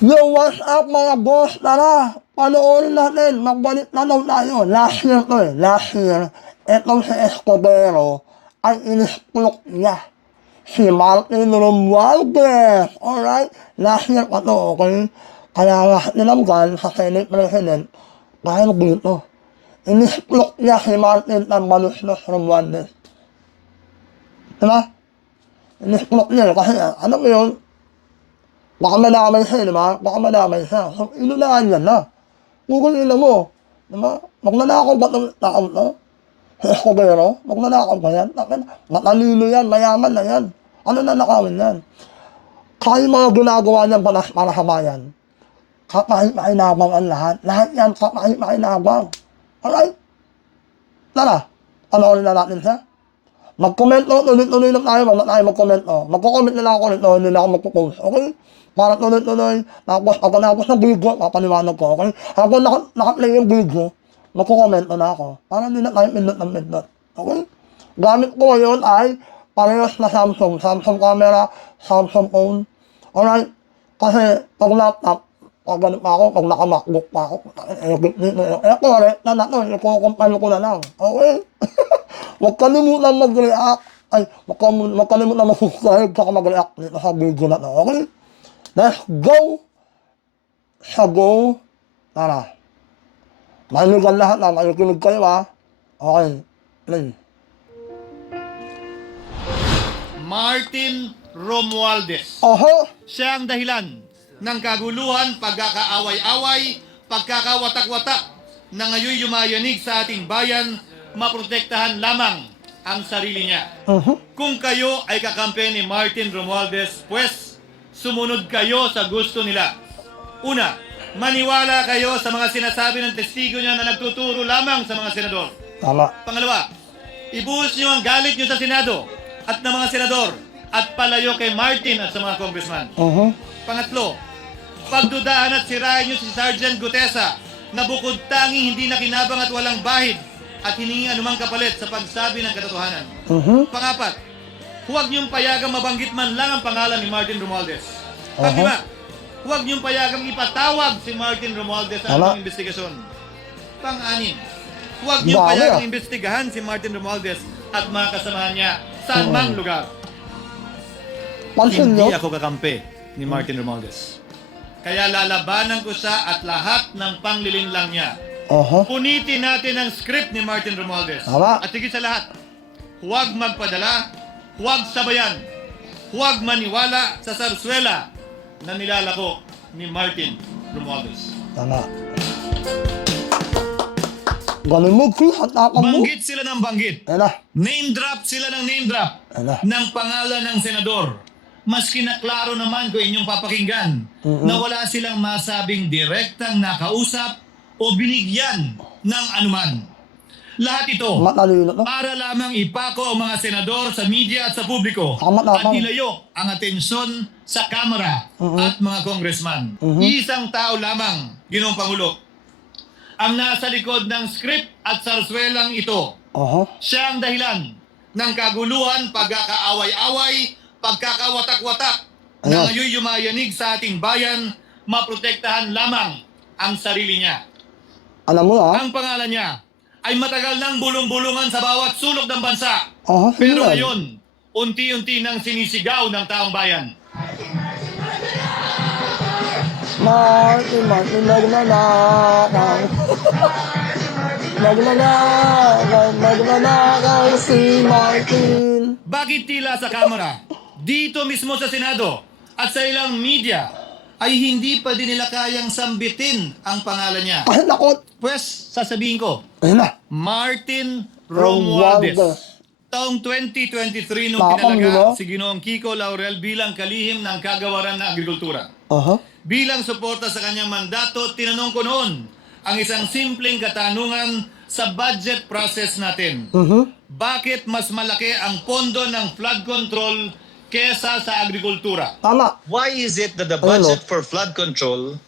Yo, what's up mga boss? Tara, panoorin natin. Magbalik na daw tayo. Last year to eh. Last year, etong si Escudero ay inisplok niya si Martin Romualdez. Alright? Last year pa to, okay? Kaya nga tinanggal sa Senate President dahil dito. Inisplok niya si Martin Tambaluslos Romualdez. Diba? Inisplok niya kasi ano mo yun? Baka madamay siya, di ba? Baka madamay siya. So, inunahan yan na. Google nila mo. Di ba? Magnanakaw ba itong tao to? Si Escudero? Magnanakaw ba yan? Matalino yan, mayaman na yan. Ano na nakawin yan? Kaya yung mga ginagawa niyan para sa bayan. Kapahit-pakinabang ang lahat. Lahat yan, kapahit-pakinabang. Alright? Tara, panoorin na natin siya. Mag-comment tuloy-tuloy lang tayo, wag na tayo mag-comment Magko-comment na lang ako nito, hindi na ako magpo-post, okay? Para tuloy-tuloy, tapos pagkatapos ng video, papaliwanag ko, okay? Habang naka-play yung video, magko-comment na ako, para hindi na tayo pindot ng pindot, okay? Gamit ko ngayon ay parehas na Samsung camera, Samsung phone, alright? Kasi pag laptop, pag ganun pa ako, pag naka-macbook pa ako, correct na na to, iko-compile ko na lang, okay? Huwag kalimutan mag-react. Ay, huwag kalimutan mag-subscribe saka mag-react dito sa video na to, okay? Let's go! Sa go! Tara. Mahinugan lahat na, makikinig kayo ha. Okay, play. Martin Romualdez. Oho! Siya ang dahilan ng kaguluhan, pagkakaaway-away, pagkakawatak-watak na ngayon yumayanig sa ating bayan, maprotektahan lamang ang sarili niya. Kung kayo ay kakampi ni Martin Romualdez, pues sumunod kayo sa gusto nila. Una, maniwala kayo sa mga sinasabi ng testigo niya na nagtuturo lamang sa mga senador. Tama. Pangalawa, ibuhos niyo ang galit niyo sa Senado at ng mga senador at palayo kay Martin at sa mga congressman. Pangatlo, pagdudahan at sirain niyo si Sergeant Gutesa na bukod tangi hindi nakinabang at walang bahid at hiningi anumang kapalit sa pagsabi ng katotohanan. Pangapat, huwag niyong payagang mabanggit man lang ang pangalan ni Martin Romualdez. Panglima, huwag niyong payagang ipatawag si Martin Romualdez sa anumang investigasyon. Pang-anim, huwag niyong payagang imbestigahan si Martin Romualdez at mga kasamahan niya saan mang lugar. Hindi ako kakampi ni Martin Romualdez. Kaya lalabanan ko siya at lahat ng panglilinlang niya. Punitin natin ang script ni Martin Romualdez. At higit sa lahat, huwag magpadala, huwag sabayan, huwag maniwala sa sarswela na nilalako ni Martin Romualdez. Tama. Ganun mo, Chris, at takam mo. Banggit sila ng banggit. Name drop sila ng name drop ng pangalan ng senador. Maski na klaro naman ko inyong papakinggan na wala silang masabing direktang nakausap o binigyan ng anuman. Lahat ito para lamang ipako ang mga senador sa media at sa publiko at ilayo ang atensyon sa kamera at mga congressman. Isang tao lamang, Ginoong Pangulo, ang nasa likod ng script at sarswelang ito. Siya ang dahilan ng kaguluhan, pagkakaaway-away, pagkakawatak-watak na ngayon yumayanig sa ating bayan, maprotektahan lamang ang sarili niya. Alam mo Ang pangalan niya ay matagal nang bulong-bulungan sa bawat sulok ng bansa. Pero ngayon, unti-unti nang sinisigaw ng taong bayan. Martin, magnanakaw. Magnanakaw si Martin. Bakit tila sa kamera, dito mismo sa Senado at sa ilang media, ay hindi pa din nila kayang sambitin ang pangalan niya? Ay, nakot. Pues, sasabihin ko, Ayun na. Martin Romualdez. Taong 2023 nung tinalaga si Ginoong Kiko Laurel bilang kalihim ng kagawaran ng agrikultura. Bilang suporta sa kanyang mandato, tinanong ko noon ang isang simpleng katanungan sa budget process natin. Bakit mas malaki ang pondo ng flood control kesa sa agrikultura? Tama. Why is it that the budget for flood control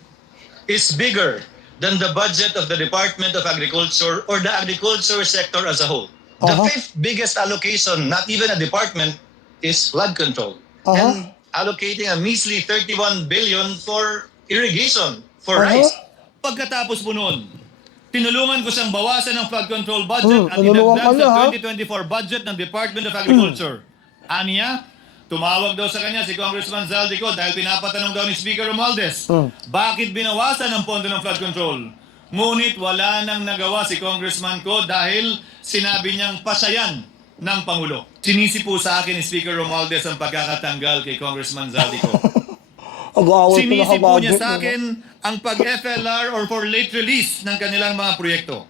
is bigger than the budget of the Department of Agriculture or the agriculture sector as a whole? The fifth biggest allocation, not even a department, is flood control. And allocating a measly 31 billion for irrigation for rice. Pagkatapos po noon, tinulungan ko siyang bawasan ng flood control budget at tinulungan ka inagdag niya, ha? sa 2024 budget ng Department of Agriculture. Aniya, tumawag daw sa kanya si Congressman Zaldico dahil pinapatanong daw ni Speaker Romualdez, bakit binawasan ang pondo ng flood control? Ngunit wala nang nagawa si Congressman ko dahil sinabi niyang pasayan ng Pangulo. Sinisi po sa akin ni Speaker Romualdez ang pagkakatanggal kay Congressman Zaldico. Sinisi po niya sa akin ang pag-FLR or for late release ng kanilang mga proyekto.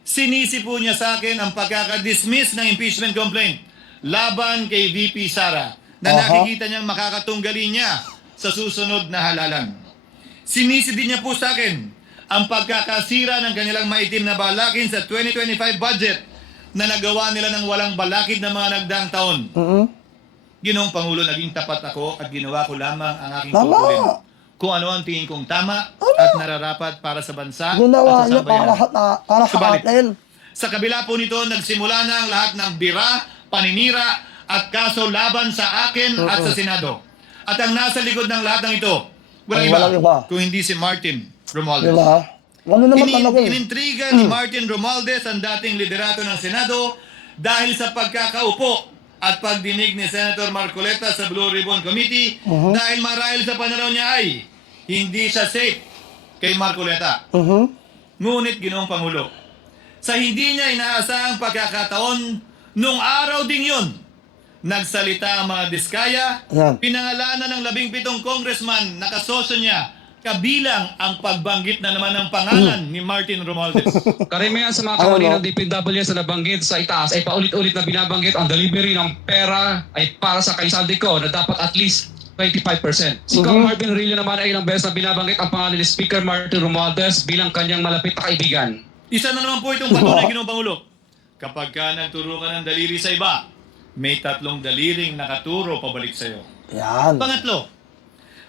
Sinisi po niya sa akin ang pagkakadismiss ng impeachment complaint laban kay VP Sara na nakikita niyang makakatunggali niya sa susunod na halalan. Sinisi din niya po sa akin ang pagkakasira ng kanilang maitim na balakin sa 2025 budget na nagawa nila ng walang balakid na mga nagdaang taon. Ginoong Pangulo, naging tapat ako at ginawa ko lamang ang aking tungkulin. Kung ano ang tingin kong tama at nararapat para sa bansa Ginawa at niya sa sambayanan. para sa atin. Sa kabila po nito, nagsimula na ang lahat ng bira, paninira at kaso laban sa akin at sa Senado. At ang nasa likod ng lahat ng ito, walang iba kung hindi si Martin Romualdez. Diba? Ano naman talaga Inintriga ni Martin Romualdez ang dating liderato ng Senado dahil sa pagkakaupo at pagdinig ni Senator Marcoleta sa Blue Ribbon Committee dahil marahil sa pananaw niya ay hindi siya safe kay Marcoleta. Ngunit Ginoong Pangulo, sa hindi niya inaasahang pagkakataon, nung araw ding yun, nagsalita ang mga diskaya, pinangalanan ng 17 congressman na kasosyo niya, kabilang ang pagbanggit na naman ng pangalan ni Martin Romualdez. Karamihan sa mga kawani ng DPWS na nabanggit sa itaas ay paulit-ulit na binabanggit ang delivery ng pera ay para sa kay Zaldico na dapat at least 25%. Si Kong Marvin Rillo naman ay ilang beses na binabanggit ang pangalan ni Speaker Martin Romualdez bilang kanyang malapit na kaibigan. Isa na naman po itong patunay, Ginoong Pangulo. Kapag ka nagturo ka ng daliri sa iba, may 3 daliring nakaturo pabalik sa iyo. Yan. Pangatlo,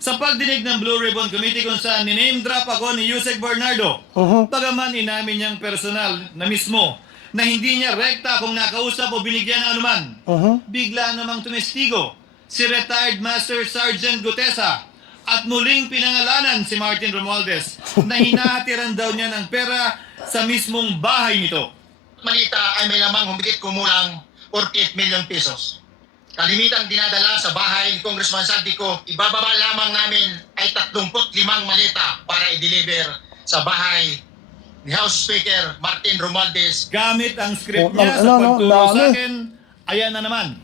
sa pagdinig ng Blue Ribbon Committee kung saan ni-name drop ako ni Yusek Bernardo, bagaman inamin niyang personal na mismo na hindi niya rekta kung nakausap o binigyan ng anuman, bigla namang tumestigo si retired Master Sergeant Gutesa at muling pinangalanan si Martin Romualdez na hinahatiran daw niya ng pera sa mismong bahay nito. Malita ay may lamang humigit kumulang 48 million pesos. Kalimitang dinadala sa bahay ni Congressman Zaldico, ibababa lamang namin ay 35 maleta para i-deliver sa bahay ni House Speaker Martin Romualdez. Gamit ang script niya sa pagturo sa akin, ayan na naman.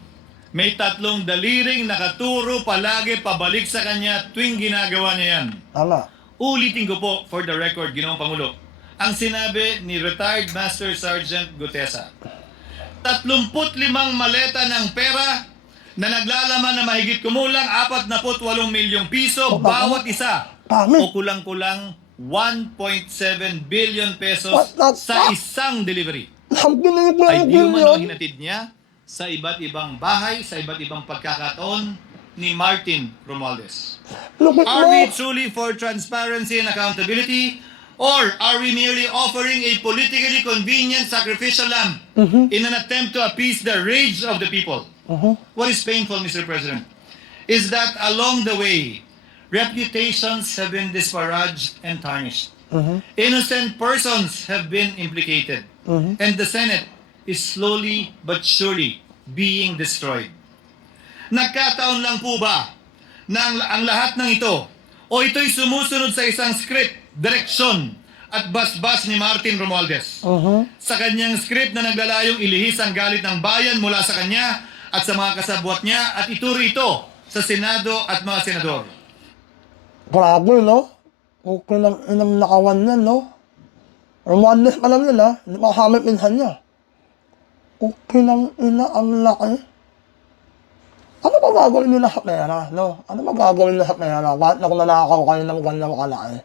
May 3 daliring nakaturo palagi pabalik sa kanya tuwing ginagawa niya yan. Tama. Ulitin ko po for the record, Ginoong Pangulo, ang sinabi ni retired Master Sergeant Gutesa. 35 maleta ng pera na naglalaman na mahigit kumulang 48 milyong piso bawat isa o kulang-kulang 1.7 billion pesos sa isang delivery. Ay di umano hinatid niya sa iba't ibang bahay, sa iba't ibang pagkakataon ni Martin Romualdez. Are we truly for transparency and accountability, or are we merely offering a politically convenient sacrificial lamb in an attempt to appease the rage of the people? What is painful, Mr. President, is that along the way, reputations have been disparaged and tarnished. Innocent persons have been implicated. And the Senate is slowly but surely being destroyed. Nagkataon lang po ba na ang lahat ng ito o ito'y sumusunod sa isang script, direksyon at basbas ni Martin Romualdez? Sa kanyang script na naglalayong ilihis ang galit ng bayan mula sa kanya at sa mga kasabwat niya at ituro ito sa Senado at mga senador. Grabe, no? Okay lang inang nakawan yan, no? Romualdez pa lang nila, hindi pa kami pinsan niya. Okay lang ina, ang laki. Ano ba gagawin nila sa pera, no? Ano ba gagawin nila sa pera? Kahit na kung nanakaw kayo ng ganyang kalaki.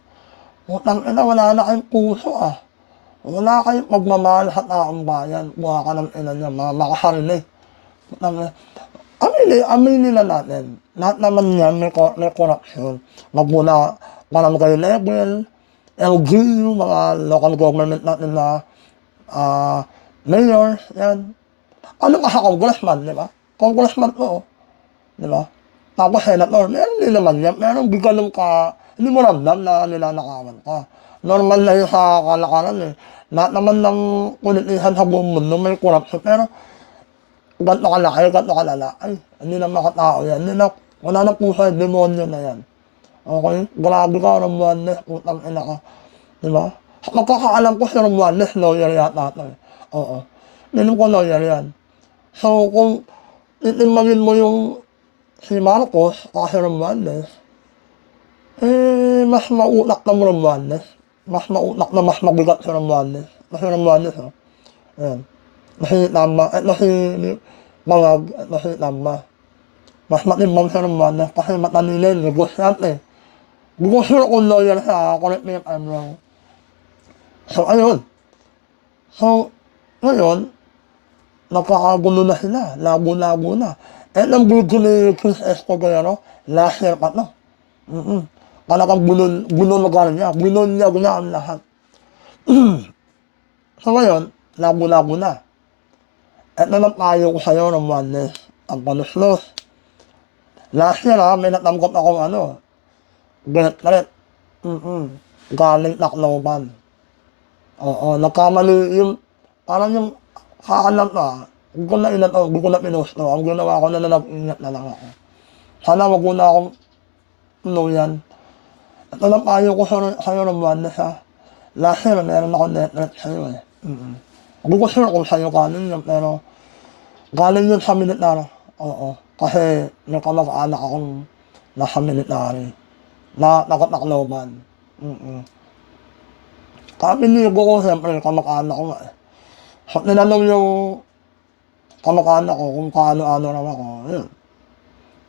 Utang ina, wala na kayong puso, ah. Wala kayong pagmamahal sa taong bayan. Buha ka ng ina niya, mga makasarili. Amin nila natin. Lahat naman yan, may corruption. Magmula barangay level, LGU, mga local government natin na mayor, yan. Ano ka sa congressman, di ba? Congressman ko, di ba? Tapos senator, meron din naman yan. Meron ganun ka Hindi mo ramdam na ninanakawan ka. Normal na yun sa kalakaran eh. Lahat naman ng kulitihan sa buong mundo may corruption. Pero ganito kalaki, ganito kalala. Ay, hindi na makatao yan. Hindi na, wala na po sa demonyo na yan. Okay? Grabe ka, Romualdez, putang ina ka. Diba? Magkakaalam ko si Romualdez, lawyer yata ito eh. Oo. Hindi ko lawyer yan. So, kung itimagin mo yung si Marcos, kasi Romualdez, mas mautak ng Romualdez. Mas mautak na mas mabigat si Romualdez. Kasi Romualdez, oh. Ayan. Kasi tama, ito si Bangag, ito si tama. Mas matimbang si Romualdez kasi matanilin, negosyante. Hindi ko sure kung lawyer siya, correct me if I'm wrong. So, ayun. So, ngayon, nagkakagulo na sila, labo-labo na. Eh, ang video ni Chris Escobero, last year pa to. Talagang bunulgar niya, binunyag niya ang lahat. So ngayon, labo-labo na. Ito lang tayo ko sa'yo ng Romualdez, ang panuslos. Last year may natanggap akong Galit. Galing Tacloban. Oo, nagkamali yung, parang yung kaalam na, hindi ko na pinusto. Ang ginawa ko na nag-ingat na lang ako. Sana wag mo na akong yan. Ito lang tayo ko sa'yo ng Romualdez ha. Last year, meron ako net sa'yo eh. Hindi ko sure kung sa'yo galing yun, pero galing yun sa military. Oo, kasi may kamag-anak akong nasa military. Na nakatakloban. Kaya pinigo ko siyempre kamag-anak ko nga eh. So, tinanong yung kamag-anak ko kung paano-ano naman ako. Yun.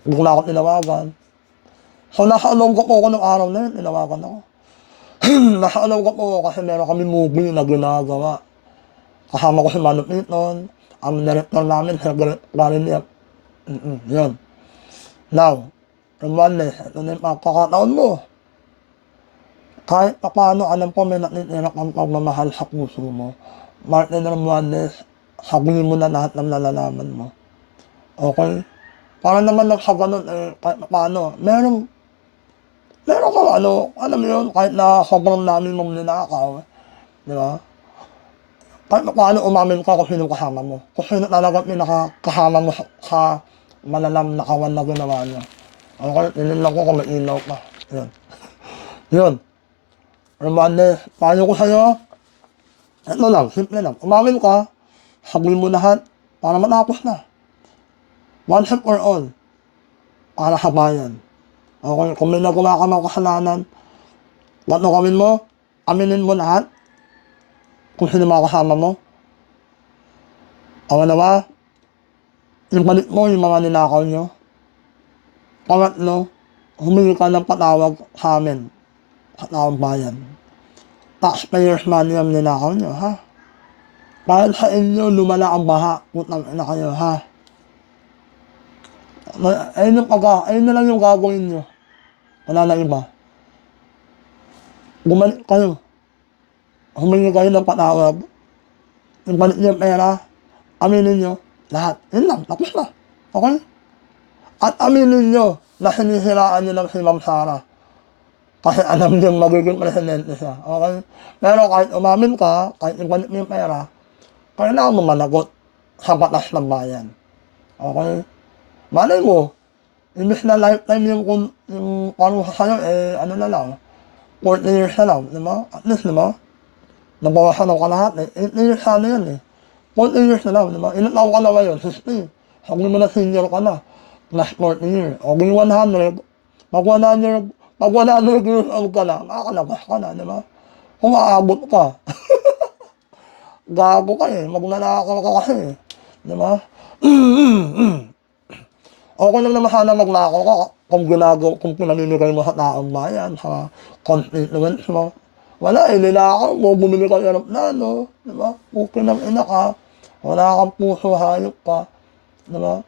Hindi ko na ako tinawagan. So, nasa along ko po ako ng araw na yun, tinawagan ako. Nasa along ko po kasi meron kami movie na ginagawa. Kasama ko si Manu Piton, ang director namin, si Gary Niep. Yun. Now, Romualdez, ito na yung pagkakataon mo. Kahit pa paano, alam ko may natitirak ang pagmamahal sa puso mo. Martin Romualdez, sabihin mo na lahat ng nalalaman mo. Okay? Para naman sa ganun, kahit pa paano, meron kang alam mo yun, kahit na sobrang namin mong ninakaw, di ba? Kahit pa paano umamin ka kung sino kasama mo. Kung sino talaga pinakakasama mo sa malalam na kawan na ginawa niya. Okay, tinignan ko kung may ilaw pa. Yun. Yun. Romualdez, payo ko sa'yo. Ito lang, simple lang. Umamin ka, sabihin mo lahat para matapos na. Once and for all. Para sa bayan. Okay, kung may nagawa ka ng kasalanan, ba't gawin mo? Aminin mo lahat. Kung sino mga kasama mo. Awa na ba? Ibalik mo yung mga ninakaw nyo. Pangatlo, humingi ka ng patawag sa amin, sa taong bayan. Taxpayers money ang ninakaw nyo, ha? Dahil sa inyo, lumala ang baha, putang ina kayo, ha? Ayun na lang yung gagawin nyo. Wala na iba. Bumalik kayo. Humingi kayo ng patawag. Ibalik nyo yung pera. Aminin nyo. Lahat. Yun lang. Tapos na. Okay? At aminin nyo na sinisiraan nyo lang si Ma'am Sara. Kasi alam nyo magiging presidente siya. Okay? Pero kahit umamin ka, kahit ibalik mo yung pera, kailangan mo managot sa batas ng bayan. Okay? Malay mo, imbis na lifetime yung parusa sa'yo, na lang, 40 years na lang, di ba? At least, di ba? Nabawasan ako lahat, 8 years sana yan 40 years na lang, di ba? Ilan taon ka na ngayon? 60. Sabi mo na senior ka na. Plus 40 years. O, ging 100. Pag 100 years old ka na, makakalabas ka na, di ba? Kung maabot ka. Gago ka magnanakaw ka kasi, di ba? Okay lang naman sana magnakaw ka kung pinaninigay mo sa taong bayan, sa constituents mo. Wala nilakaw mo, bumili ka ng plano, di ba? Okay ng ina ka, wala kang puso, hayop ka, di ba?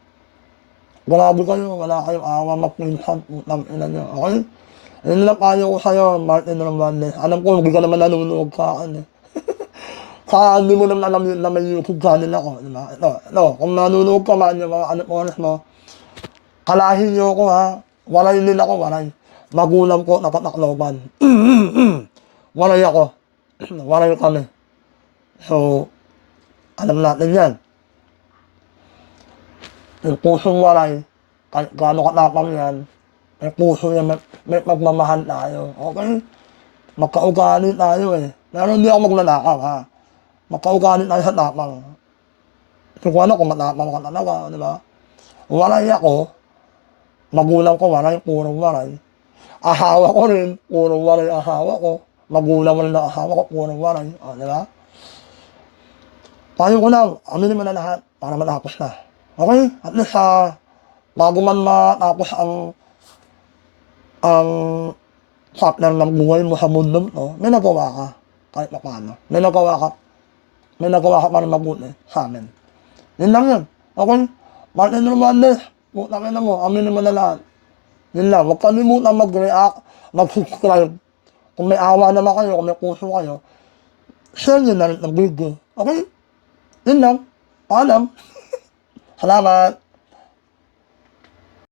Grabe kayo, wala kayong awa mapinsan, putang ina nyo, okay? Yun lang payo ko sa'yo, Martin Romualdez. Alam ko, hindi ka naman nanunood sa akin Saka hindi mo naman alam na may YouTube channel ako, di ba? Ito, kung nanunood ka man yung mga oras mo, kalahin nyo ako ha, walay din ako, walay. magulang ko nakatakloban. Walay ako. Walay kami. So, alam natin yan. Yung pusong walay, kahit gaano katapang yan, may puso yan, may pagmamahal tayo. Okay? Magkaugali tayo eh. Pero hindi ako magnanakaw ha. Magkaugali tayo sa tapang. So kung ano, kung matapang ka talaga, di ba? Walay ako, magulang ko walay, purong walay. Ahawa ko rin, purong walay ahawa ko. Magulang mo rin na ahawa ko, purong walay. Di ba? Payo ko lang, aminin mo na lahat para matapos na. Okay? At least bago man matapos ang partner ng buhay mo sa mundo mo, may nagawa ka kahit pa paano. May nagawa ka para mabuti sa amin. Yun lang yun. Okay? Martin Romualdez, putang ina mo, aminin mo na lahat. Yun lang. Huwag kalimutan mag-react, mag-subscribe. Kung may awa naman kayo, kung may puso kayo, share nyo na rin ng video. Okay? Yun lang. Paalam. Salamat.